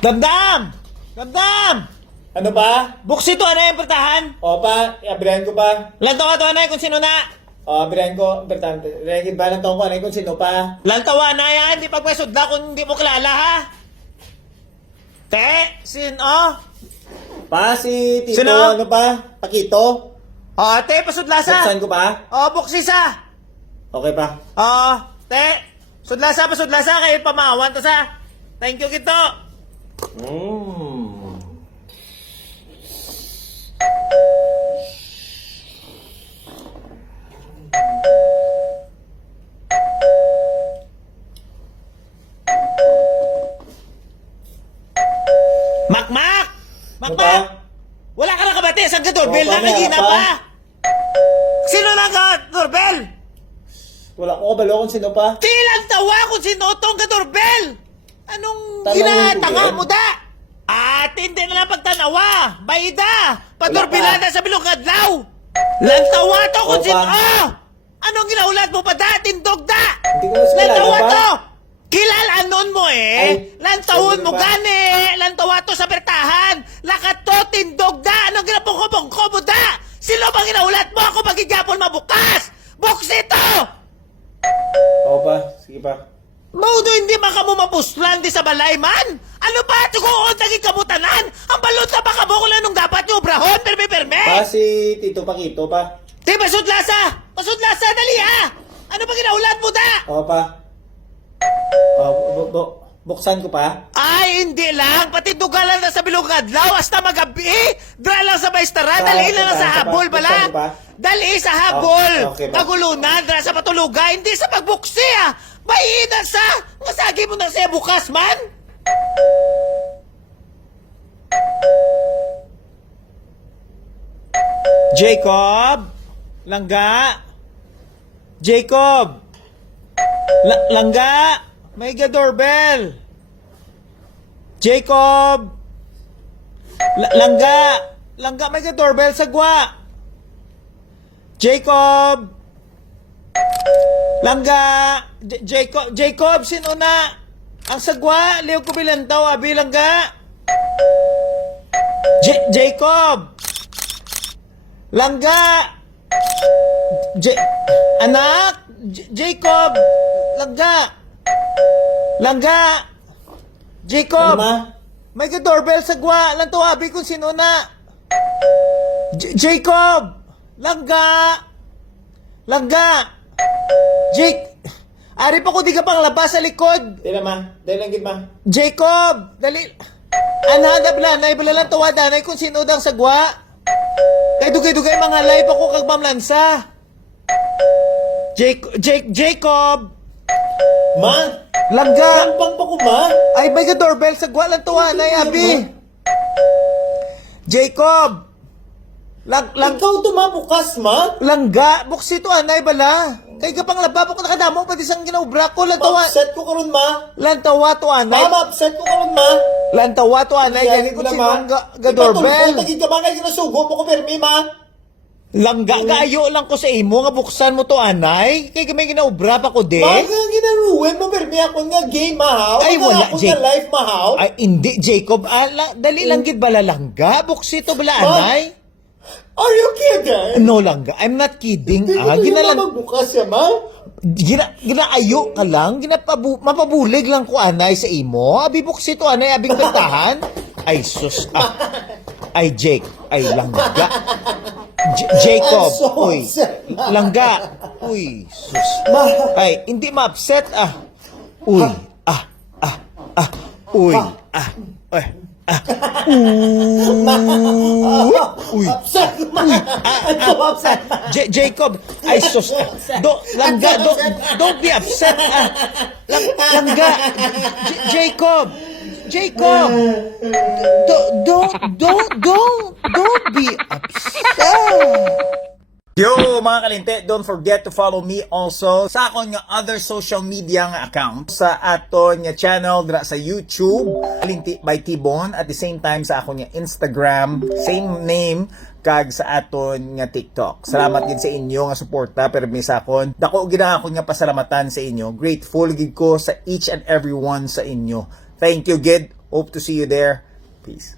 Damdam! Damdam! Ano ba? Buksi to, ano yung pertahan? O pa, abrihan ko pa. Lantawa to, ano kung sino na? O, abrihan ko. Importante. Rekid ba ng taong ko? Ano kung sino pa? Lantawa na yan, di pagpasudla kung hindi mo kilala ha? Te, sino? Pa, si Tito, Sino? ano pa? Pakito? Te, pasudlasa. Buksan ko pa? Buksi sa. Okay pa. Te, pasudlasa, kayo pamawan to sa. Thank you, kito. Makmak! Ano Makmak! pa? Wala ka na kabati, sa doorbell Oo, na mamaya nagina pa. pa. Sino na ka doorbell? Wala ko kabalo kung sino pa. Tilang tawa kung sino tong ka doorbell. Anong Tanawin ko ginatanga yan. mo da? Hindi na lang pagtanawa. Bayda! Padorbilada sa bilog adlaw! Lantawa to kung Opa. sino! Anong ginaulat mo pa da? Tindog da! Hindi ko mas kilala Lantawa pa. to! Kilalanon mo eh! Ay, Lantawon mo sabi ba? gani! Lantawa to sa bertahan! Lakat to! Tindog da! Anong ginapong-kopong-ko mo da? Sino bang ginaulat mo? Ako magigapon mabukas! Buksi to! O pa, sige pa. Maudo hindi makamu mapuslan di sa balay man? Ano ba? Tugoon naging kamutanan? Ang balot na baka mo kung anong dapat yung obrahon, Pa, perme-perme! si Tito Pakito pa. Di, pasudlasa! Pasudlasa, dali ha! Ano ba ginaulat mo da? O pa. Buksan ko pa. Ay, hindi lang! Pati dugalan na sa bilog adlaw, hasta magabi! Dra lang sa baistara, dali na lang sa habol, bala! Buksan ko pa. Dali sa habol! Okay ba? Pagulunan, dra sa patuluga, hindi sa pagbuksi ah! Bayinan sa! Masagi mo na siya bukas man! Jacob! Langga! Jacob! Langga! May doorbell! Jacob! Langga! Langga, may doorbell sa gwa! Jacob! Langga! Jacob! Jacob, sino na? Ang sagwa, liw ko bilantaw, abi langga! Jacob! Langga! Anak! Jacob! Langga! Langga! Jacob! Ano ma? May doorbell sa gwa. Lang tawabi kung sino na. Jacob! Langga! Langga! Jake! Ari pa ko di ka pang labas sa likod. Di na ma. Dahil lang gid ma. Jacob! Dali! Anada blanay, bala lang tawadanay kung sino dang sagwa. Kay dugay-dugay mga live ako kag mamlansa. Jacob! Ma! Langga! Lampang pa ko ma! Ay, may doorbell sa gwa lang tawanay, abi. Jacob! Ikaw to ma, bukas ma! Langga! Buksi to anay bala. Kay kapang lababo ko nakadamo pati sang ginaubra ko. Lantawa! Ma-upset ko karon ma! Lantawa to anay. Ma, ma-upset ko karon ma! Lantawa to anay. Gani ko sinong doorbell. Tagig ka ba kay ginasugo mo ko permi ma! Langga, gayo lang ko sa imo nga buksan mo to anay. Kay may ginaubra pa ko de. Ma, nga ginaruin mo permi ako nga game mahaw. Ay, wala, Ako Jake. nga life mahaw. Ay, hindi, Jacob. Dali lang gid bala langga. Buksi to bala anay. Are you kidding? No langga, I'm not kidding. Hindi ko Ginalang magbukas ya ma! ginaayo ka lang, mapabulig lang ko anay sa imo. Abi buksi to anay, abing bertahan. Ay sus, ay Jake, ay langga. Jacob, I'm so uy, upset. langga, uy, sus. Ma! Ay, hindi ma-upset Uy, uy, uy. Upset ma! I'm so upset ma! Jacob, ay sus, langga, don't be upset. Langga, Jacob, don't be upset. Yo mga kalinte, don't forget to follow me also sa akong nga other social media nga account sa aton nga channel dra sa YouTube, Kalinti by T-Bone, at the same time sa akong nga Instagram, same name kag sa aton nga TikTok. Salamat gid sa inyo nga suporta pero may sakon. Dako gid ako nga pasalamatan sa inyo. Grateful gid ko sa each and every one sa inyo. Thank you gid. Hope to see you there. Peace.